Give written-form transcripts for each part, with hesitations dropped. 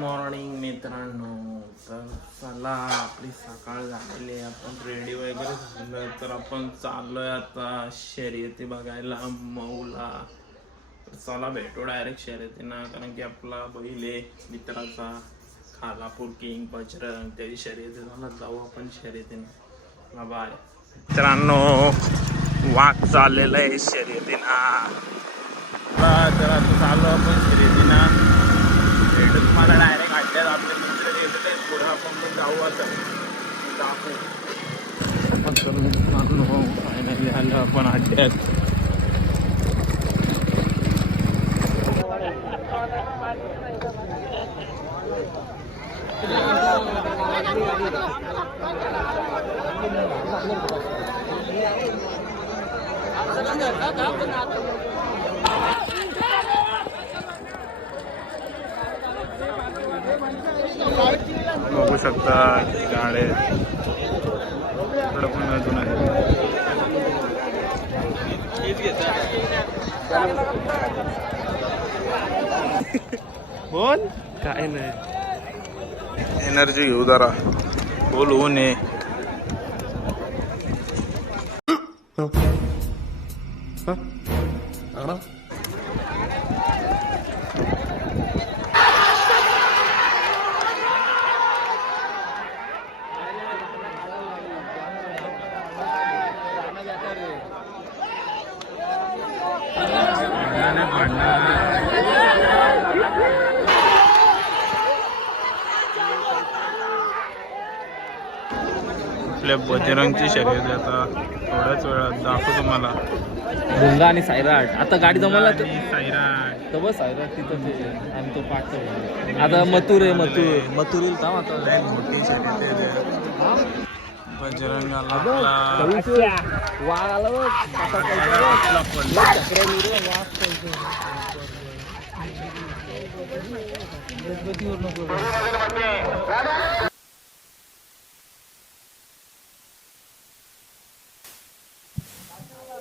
Morning मित्रांनो, तर चला आपली सकाळ झालेली आहे. आपण रेडी वगैरे झालं तर आपण चाललोय आता शर्यती बघायला मऊला. तर चला भेटू डायरेक्ट शर्यतीना, कारण की आपला बैल आहे मित्राचा खालापूर किंग बजरंग, त्याची शर्यती झाला जाऊ आपण शर्यतीना. बाय मित्रांनो, वाघ चाललेला आहे शर्यतीना. तर आता चाललो आपण शर्यतीना. भेटू तुम्हाला डायरेक्ट अड्ड्यात. आपले मित्र गेलेले पुढे आपण पण जाऊ. आता जाऊ फायनली आलो आपण अड्ड्यात. बघू शकता गाड्या इकडं पण अजून आहे. बोल काय नाही, एनर्जी घेऊ जरा. बोल ऊन आहे. आपल्या बजरंगची शर्यत आता थोड्याच वेळात दाखवतो तुम्हाला. भुंगा आणि सायराट आता गाडी जमवला तर सायराट बस सायराट तिथं आणि तो पाठ आता मथुर आहे. मथुर येईल थांब आता. लय मोठी शर्यत आहे. बजरंगाला वाघ आला बघ.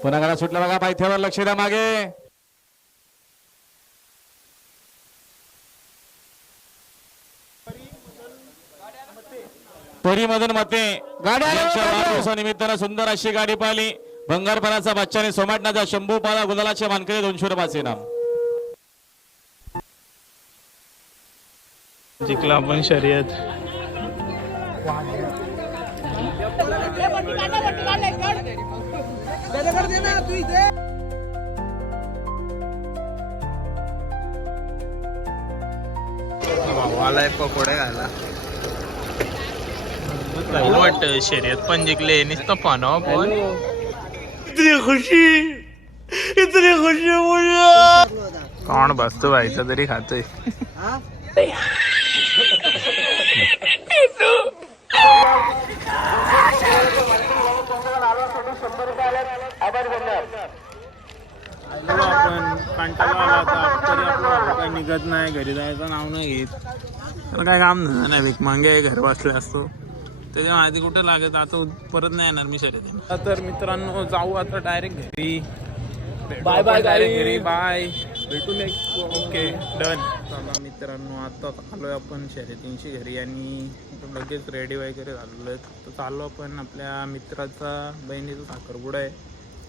पुन्हा गाडा सुटला बघा. पायथ्यावर लक्ष द्या. मागे परी मदन मते गाड्या निमित्तानं सुंदर अशी गाडी पाहिली. भंगारपणाचा बच्चाने सोमाटण्याचा शंभू पाला गुलालाच्या मानकरी 200 रुपयाचे नाम जिंकला आपण शर्यत. भावाला पकोडे घाला वाटत. शर्यत पण जिंकले. नुसतं फनाव पण. इतनी खुशी कोण बसतो व्हायचं तरी खातोय. आपण कंटाळा आला आता तरी आपलं काही निघत नाही. घरी जायचं नाव नाही घेत. तर काय काम नाही. भीक मागे घर बसले असतो. त्याच्या आधी कुठे लागत. आता परत नाही येणार मी शर्यतीला. तर मित्रांनो जाऊ आता डायरेक्ट घरी. बाय बाय घरी. बाय, भेटू नेक्स्ट. Okay done. चला मित्रांनो, आता आलोय आपण शर्यतींची घरी आणि लगेच रेडी वगैरे झालेलो आहे. तर चाललो आपण आपल्या मित्राचा बहिणीचा साखरपुडा आहे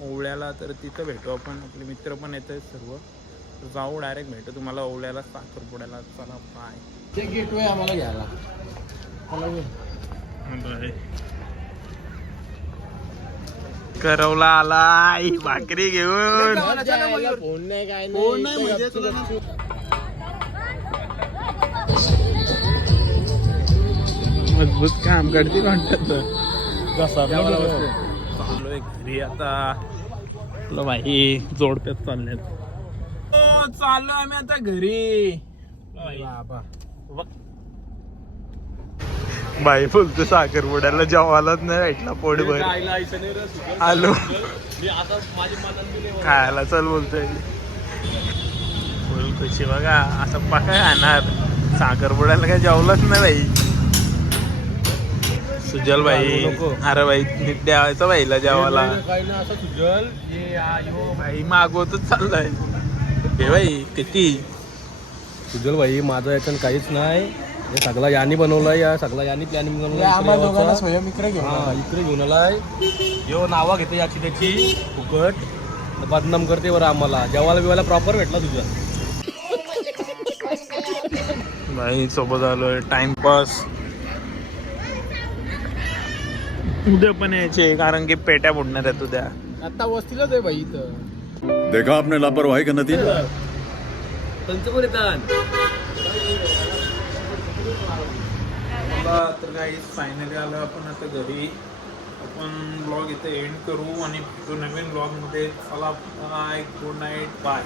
ओवळ्याला. तर तिथं भेटू आपण. आपले मित्र पण येत आहेत सर्व. तर जाऊ डायरेक्ट भेटू तुम्हाला ओवळ्याला साखरपुड्याला. चला बाय. गेट वे आम्हाला घ्यायला करवला आलाय भाकरी घेऊन. फोन नाही काय नाही. मजबूत काम करते म्हणतात. चाललोय घरी आता. भाई जोडप्यात चालल्यात. चाललो आम्ही आता घरी. बाई बोलतो साखरपुड्याला जेवायलाच नाही भेटला पोटभर. आलो खायला चल बोलतोय. बोल कशी बघा असं पाका खाणार. साखरपुड्याला काय जेवलंच नाही बाई. सुजल भाई. अरे भाई नीट द्यावायचं बाईला जेवायला. भाई मागवतच चाललाय हे भाई. किती सुजल भाई माझं याच्यानं काहीच नाही, हे सगळा यानी बनवला, या सगळा यानी प्लॅनिंग बनवला. स्वयं मित्र घेऊन हा इकडे घेऊन आलाय यो, नावा घेते याची त्याची फुकट बदनाम करते बरं आम्हाला. जेवायला बिवायला प्रॉपर भेटला तुझा. भाई सोबत आलोय टाइमपास. उद्या पण यायचे कारण की पेट्या बुडणार आहेत उद्या. आता वस्तीलाच आहे भाई इथं. देखा आपने लापरवाही का नतीजा. तर काही फायनली आलो आपण आता घरी. आपण ब्लॉग इथे एंड करू आणि भेटू नवीन ब्लॉगमध्ये. चला बाय, गुड नाईट, बाय.